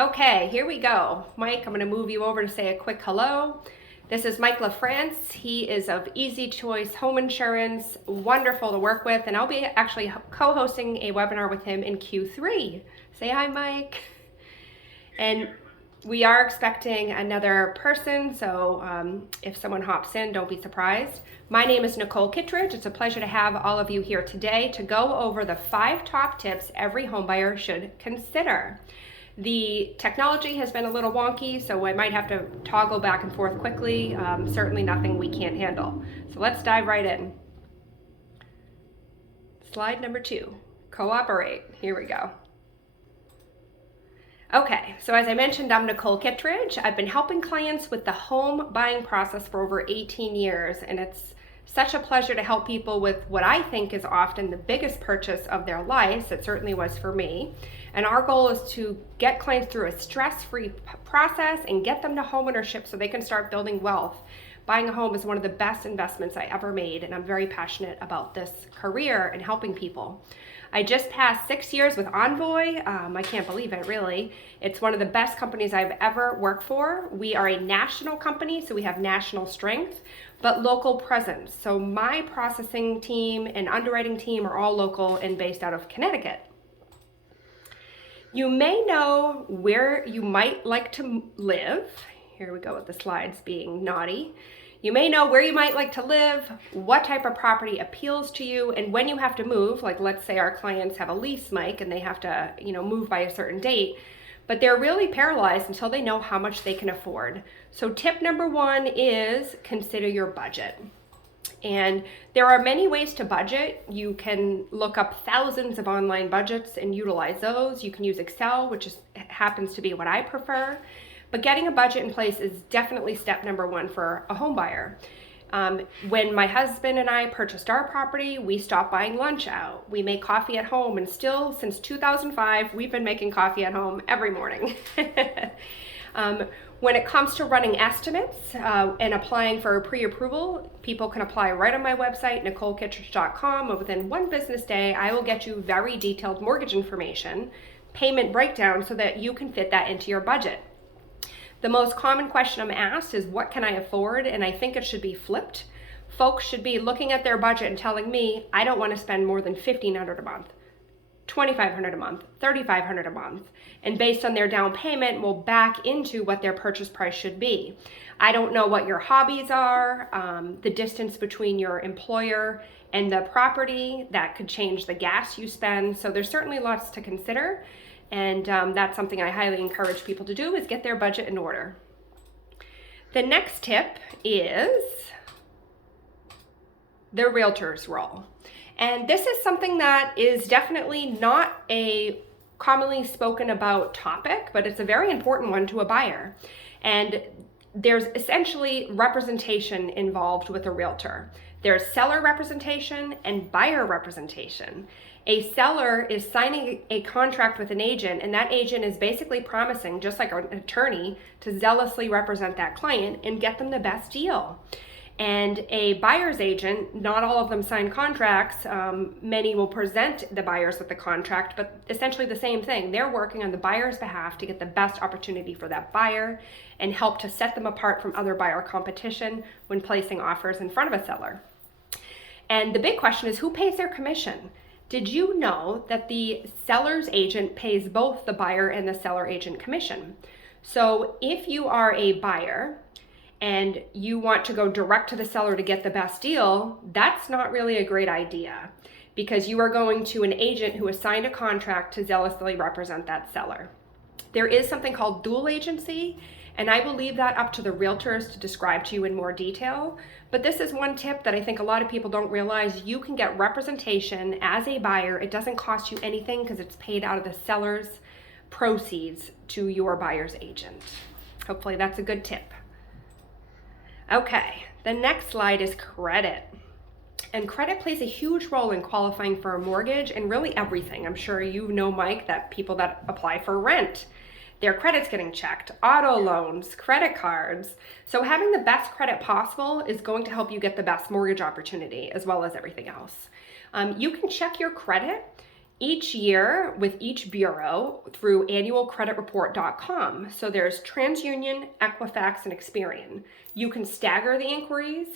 Okay, here we go. Mike, I'm going to move you over to say a quick hello. This is Mike LaFrance. He is of Easy Choice Home Insurance, wonderful to work with, and I'll be actually co-hosting a webinar with him in Q3. Say hi, Mike. And we are expecting another person, so if someone hops in, don't be surprised. My name is Nicole Kittredge. It's a pleasure to have all of you here today to go over the 5 top tips every homebuyer should consider. The technology has been a little wonky, so I might have to toggle back and forth quickly. Certainly nothing we can't handle. So let's dive right in. Slide number 2, cooperate. Here we go. Okay, so as I mentioned, I'm Nicole Kittredge. I've been helping clients with the home buying process for over 18 years, and it's such a pleasure to help people with what I think is often the biggest purchase of their lives. It certainly was for me. And our goal is to get clients through a stress-free process and get them to homeownership so they can start building wealth. Buying a home is one of the best investments I ever made, and I'm very passionate about this career and helping people. I just passed 6 years with Envoy. I can't believe it, really. It's one of the best companies I've ever worked for. We are a national company, so we have national strength, but local presence. So my processing team and underwriting team are all local and based out of Connecticut. You may know where you might like to live. Here we go with the slides being naughty. You may know where you might like to live, what type of property appeals to you, and when you have to move. Like, let's say our clients have a lease, Mike, and they have to, move by a certain date, but they're really paralyzed until they know how much they can afford. So tip number 1 is consider your budget. And there are many ways to budget. You can look up thousands of online budgets and utilize those. You can use Excel, which happens to be what I prefer. But getting a budget in place is definitely step number 1 for a home buyer. When my husband and I purchased our property, we stopped buying lunch out. We make coffee at home, and still since 2005, we've been making coffee at home every morning. When it comes to running estimates and applying for a pre-approval, people can apply right on my website, NicoleKittredge.com. Within 1 business day, I will get you very detailed mortgage information, payment breakdown, so that you can fit that into your budget. The most common question I'm asked is, what can I afford? And I think it should be flipped. Folks should be looking at their budget and telling me, I don't want to spend more than $1,500 a month, $2,500 a month, $3,500 a month. And based on their down payment, will back into what their purchase price should be. I don't know what your hobbies are, the distance between your employer and the property. That could change the gas you spend. So there's certainly lots to consider. And that's something I highly encourage people to do, is get their budget in order. The next tip is the realtor's role. And this is something that is definitely not a commonly spoken about topic, but it's a very important one to a buyer. And there's essentially representation involved with a realtor. There's seller representation and buyer representation. A seller is signing a contract with an agent, and that agent is basically promising, just like an attorney, to zealously represent that client and get them the best deal. And a buyer's agent, not all of them sign contracts. Many will present the buyers with the contract, but essentially the same thing. They're working on the buyer's behalf to get the best opportunity for that buyer and help to set them apart from other buyer competition when placing offers in front of a seller. And the big question is, who pays their commission? Did you know that the seller's agent pays both the buyer and the seller agent commission? So if you are a buyer and you want to go direct to the seller to get the best deal, that's not really a great idea, because you are going to an agent who has signed a contract to zealously represent that seller. There is something called dual agency, and I will leave that up to the realtors to describe to you in more detail. But this is one tip that I think a lot of people don't realize. You can get representation as a buyer. It doesn't cost you anything because it's paid out of the seller's proceeds to your buyer's agent. Hopefully that's a good tip. Okay, the next slide is credit. And credit plays a huge role in qualifying for a mortgage and really everything. I'm sure you know, Mike, that people that apply for rent, their credit's getting checked, auto loans, credit cards. So having the best credit possible is going to help you get the best mortgage opportunity as well as everything else. You can check your credit each year with each bureau through annualcreditreport.com. So there's TransUnion, Equifax, and Experian. You can stagger the inquiries.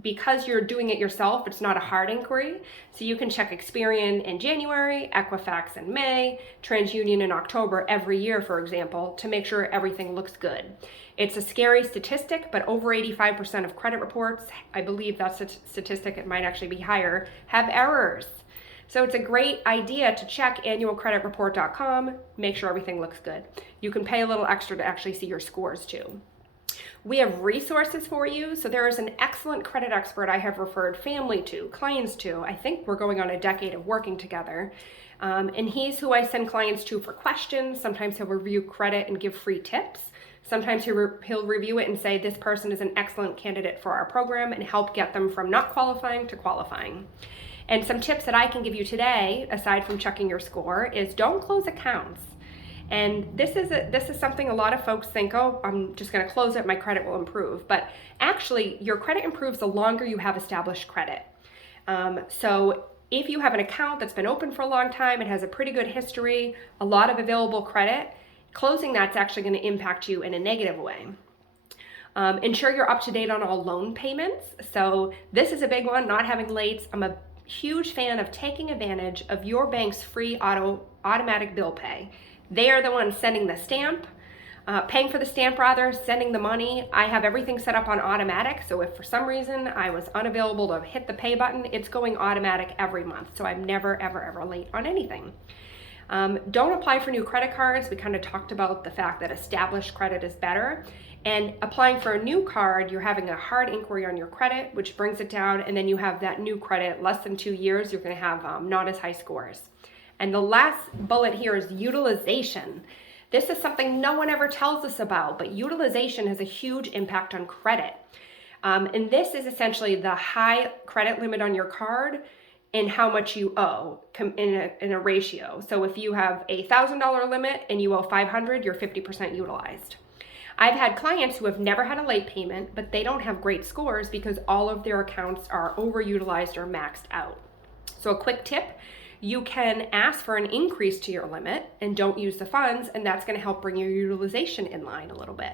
Because you're doing it yourself, it's not a hard inquiry. So you can check Experian in January, Equifax in May, TransUnion in October every year, for example, to make sure everything looks good. It's a scary statistic, but over 85% of credit reports, I believe that's a statistic, it might actually be higher, have errors. So it's a great idea to check annualcreditreport.com, make sure everything looks good. You can pay a little extra to actually see your scores too. We have resources for you. So there is an excellent credit expert I have referred family to, clients to. I think we're going on a decade of working together. And he's who I send clients to for questions. Sometimes he'll review credit and give free tips. Sometimes he'll review it and say, this person is an excellent candidate for our program, and help get them from not qualifying to qualifying. And some tips that I can give you today, aside from checking your score, is don't close accounts. And this is something a lot of folks think, oh, I'm just going to close it, my credit will improve. But actually, your credit improves the longer you have established credit. So if you have an account that's been open for a long time, it has a pretty good history, a lot of available credit, closing that's actually going to impact you in a negative way. Ensure you're up to date on all loan payments. So this is a big one, not having lates. I'm a huge fan of taking advantage of your bank's free automatic bill pay. They are the ones sending the stamp, paying for the stamp rather, sending the money. I have everything set up on automatic, so if for some reason I was unavailable to hit the pay button, it's going automatic every month, so I'm never, ever, ever late on anything. Don't apply for new credit cards. We kind of talked about the fact that established credit is better. And applying for a new card, you're having a hard inquiry on your credit, which brings it down, and then you have that new credit, less than 2 years, you're going to have not as high scores. And the last bullet here is utilization. This is something no one ever tells us about, but utilization has a huge impact on credit. And this is essentially the high credit limit on your card and how much you owe in a ratio. So if you have a $1,000 limit and you owe $500, you're 50% utilized. I've had clients who have never had a late payment, but they don't have great scores because all of their accounts are overutilized or maxed out. So a quick tip, you can ask for an increase to your limit and don't use the funds, and that's going to help bring your utilization in line a little bit.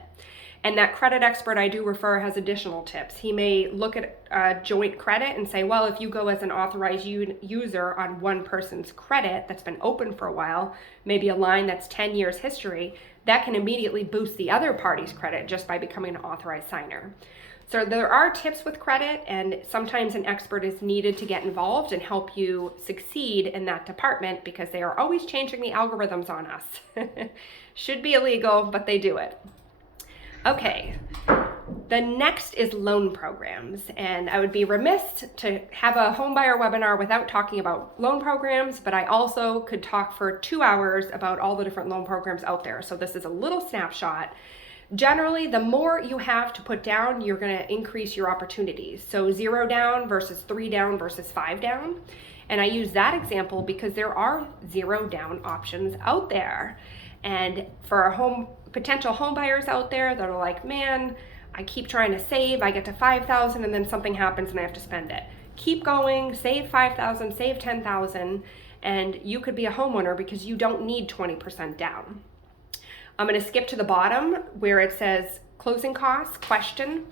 And that credit expert I do refer has additional tips. He may look at joint credit and say, well, if you go as an authorized user on one person's credit that's been open for a while, maybe a line that's 10 years history, that can immediately boost the other party's credit just by becoming an authorized signer. So there are tips with credit, and sometimes an expert is needed to get involved and help you succeed in that department because they are always changing the algorithms on us. Should be illegal, but they do it. Okay, the next is loan programs, and I would be remiss to have a homebuyer webinar without talking about loan programs, but I also could talk for 2 hours about all the different loan programs out there. So this is a little snapshot. Generally, the more you have to put down, you're going to increase your opportunities. So 0 down versus 3 down versus 5 down. And I use that example because there are 0 down options out there. And for our potential home buyers out there that are like, man, I keep trying to save, I get to 5,000 and then something happens and I have to spend it. Keep going, save 5,000, save 10,000, and you could be a homeowner because you don't need 20% down. I'm going to skip to the bottom where it says closing costs, question.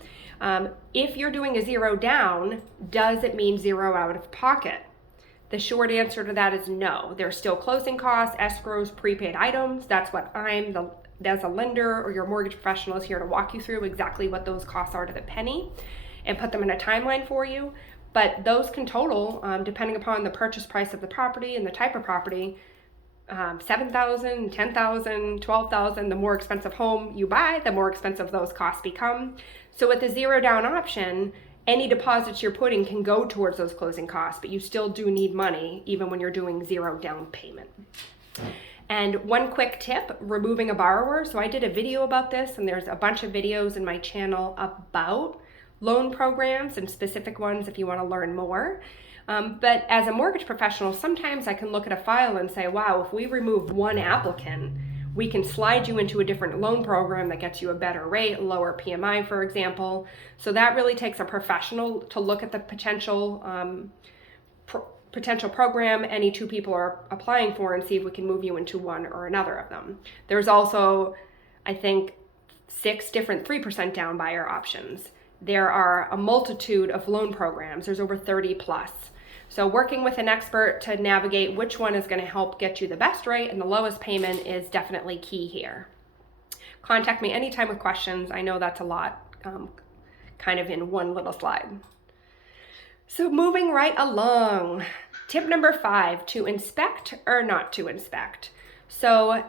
If you're doing a 0 down, does it mean 0 out of pocket? The short answer to that is no. There's still closing costs, escrows, prepaid items. That's what as a lender or your mortgage professional is here to walk you through exactly what those costs are to the penny and put them in a timeline for you. But those can total, depending upon the purchase price of the property and the type of property, $7,000, $10,000, $12,000. The more expensive home you buy, the more expensive those costs become. So with the 0 down option, any deposits you're putting can go towards those closing costs, but you still do need money even when you're doing 0 down payment. And one quick tip, removing a borrower. So I did a video about this, and there's a bunch of videos in my channel about loan programs and specific ones if you want to learn more. But as a mortgage professional, sometimes I can look at a file and say, wow, if we remove one applicant, we can slide you into a different loan program that gets you a better rate, lower PMI, for example. So that really takes a professional to look at the potential potential program any two people are applying for and see if we can move you into one or another of them. There's also, I think, 6 different 3% down buyer options. There are a multitude of loan programs. There's over 30 plus. So working with an expert to navigate which one is going to help get you the best rate and the lowest payment is definitely key here. Contact me anytime with questions. I know that's a lot, kind of in one little slide. So moving right along, tip number 5, to inspect or not to inspect. So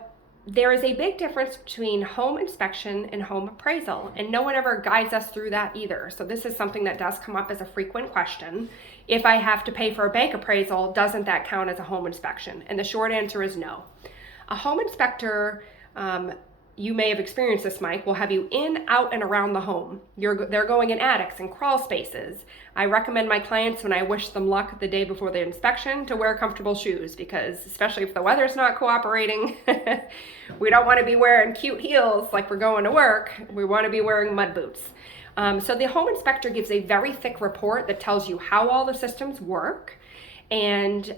there is a big difference between home inspection and home appraisal, and no one ever guides us through that either. So this is something that does come up as a frequent question. If I have to pay for a bank appraisal, doesn't that count as a home inspection? And the short answer is no. A home inspector, you may have experienced this, Mike, will have you in, out, and around the home. They're going in attics and crawl spaces. I recommend my clients, when I wish them luck the day before the inspection, to wear comfortable shoes, because especially if the weather's not cooperating, we don't want to be wearing cute heels like we're going to work. We want to be wearing mud boots. So the home inspector gives a very thick report that tells you how all the systems work. And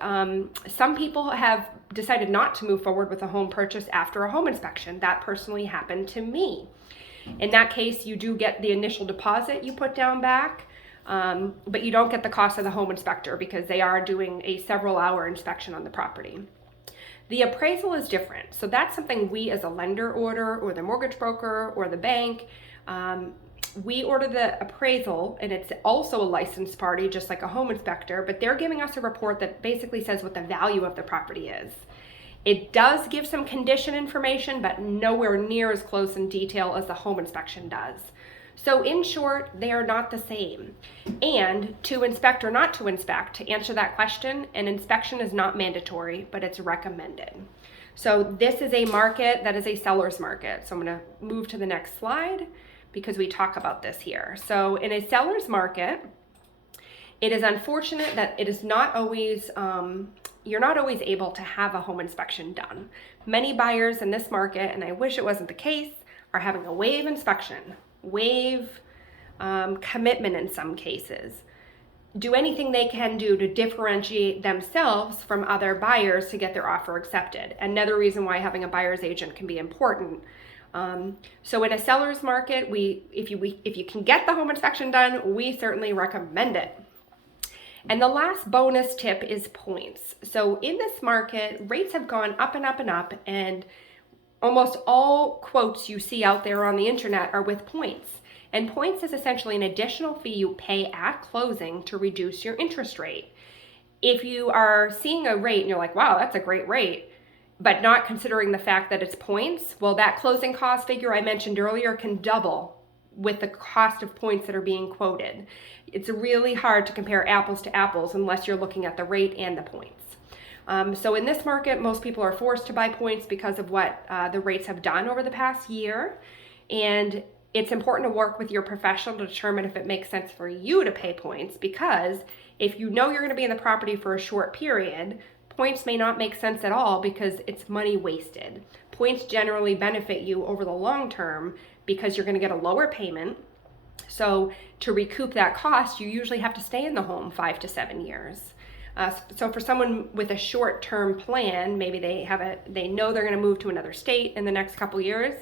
some people have decided not to move forward with a home purchase after a home inspection. That personally happened to me. In that case, you do get the initial deposit you put down back, but you don't get the cost of the home inspector because they are doing a several-hour inspection on the property. The appraisal is different. So that's something we as a lender order, or the mortgage broker or the bank. We order the appraisal, and it's also a licensed party, just like a home inspector, but they're giving us a report that basically says what the value of the property is. It does give some condition information, but nowhere near as close in detail as the home inspection does. So in short, they are not the same. And to inspect or not to inspect, to answer that question, an inspection is not mandatory, but it's recommended. So this is a market that is a seller's market. So I'm going to move to the next slide, because we talk about this here. So in a seller's market, it is unfortunate that it is not always, you're not always able to have a home inspection done. Many buyers in this market, and I wish it wasn't the case, are having a waive inspection, waive commitment in some cases, do anything they can do to differentiate themselves from other buyers to get their offer accepted. Another reason why having a buyer's agent can be important. So in a seller's market, if you can get the home inspection done, we certainly recommend it. And the last bonus tip is points. So in this market, rates have gone up and up and up, and almost all quotes you see out there on the internet are with points. And points is essentially an additional fee you pay at closing to reduce your interest rate. If you are seeing a rate and you're like, wow, that's a great rate, but not considering the fact that it's points, well, that closing cost figure I mentioned earlier can double with the cost of points that are being quoted. It's really hard to compare apples to apples unless you're looking at the rate and the points. So in this market, most people are forced to buy points because of what the rates have done over the past year. And it's important to work with your professional to determine if it makes sense for you to pay points, because if you know you're going to be in the property for a short period, points may not make sense at all because it's money wasted. Points generally benefit you over the long term because you're going to get a lower payment. So to recoup that cost, you usually have to stay in the home 5 to 7 years. So for someone with a short-term plan, maybe they know they're going to move to another state in the next couple years.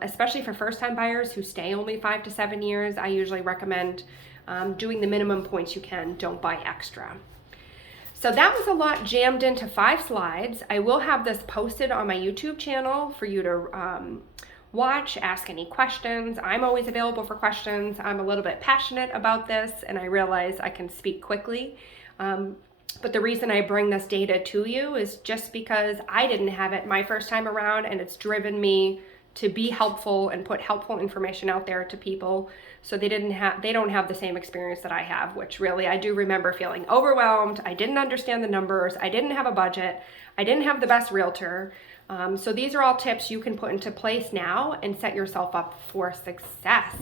Especially for first-time buyers who stay only 5 to 7 years, I usually recommend doing the minimum points you can. Don't buy extra. So that was a lot jammed into 5 slides. I will have this posted on my YouTube channel for you to watch, ask any questions. I'm always available for questions. I'm a little bit passionate about this, and I realize I can speak quickly. But the reason I bring this data to you is just because I didn't have it my first time around, and it's driven me to be helpful and put helpful information out there to people so they don't have the same experience that I have, which really I do remember feeling overwhelmed. I didn't understand the numbers. I didn't have a budget. I didn't have the best realtor. So these are all tips you can put into place now and set yourself up for success.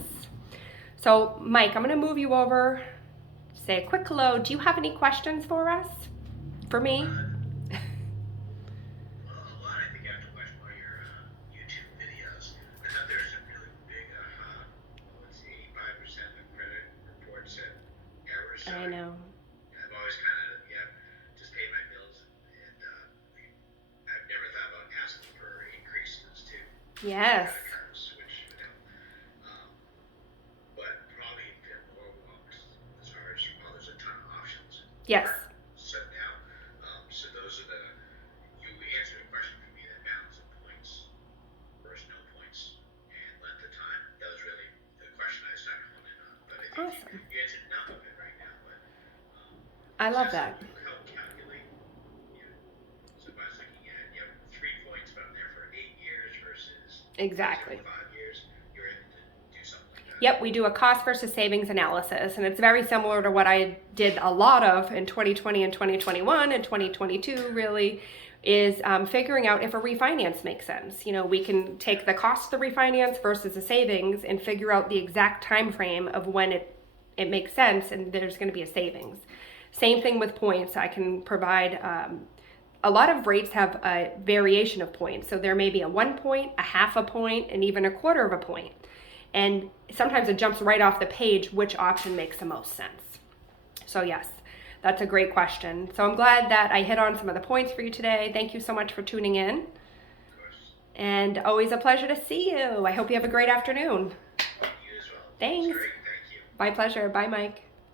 So Mike, I'm going to move you over, say a quick hello. Do you have any questions for us, for me? I know. I've always kind of, Yes. cars, which, but probably feel more walks as far as, well, there's a ton of options Yes. are set now. So those are you answered a question for me, that balance of points versus no points and length of time. That was really the question I started honing in on. But I think Awesome. you answered enough of it right now. But I love does that. it help calculate? You know, so if I was looking at, 3 points, but I'm there for 8 years versus Exactly. 5 years, you're able to do something like that. Yep, we do a cost versus savings analysis, and it's very similar to what I did a lot of in 2020 and 2021 and 2022, really, is figuring out if a refinance makes sense. You know, we can take the cost of the refinance versus the savings and figure out the exact time frame of when it makes sense and there's going to be a savings. Same thing with points. I can provide a lot of rates have a variation of points. So there may be a 1 point, a half a point, and even a quarter of a point. And sometimes it jumps right off the page which option makes the most sense. So yes, that's a great question. So I'm glad that I hit on some of the points for you today. Thank you so much for tuning in. Of course. And always a pleasure to see you. I hope you have a great afternoon. You as well. It's Thanks. great. Thank you. My pleasure. Bye, Mike.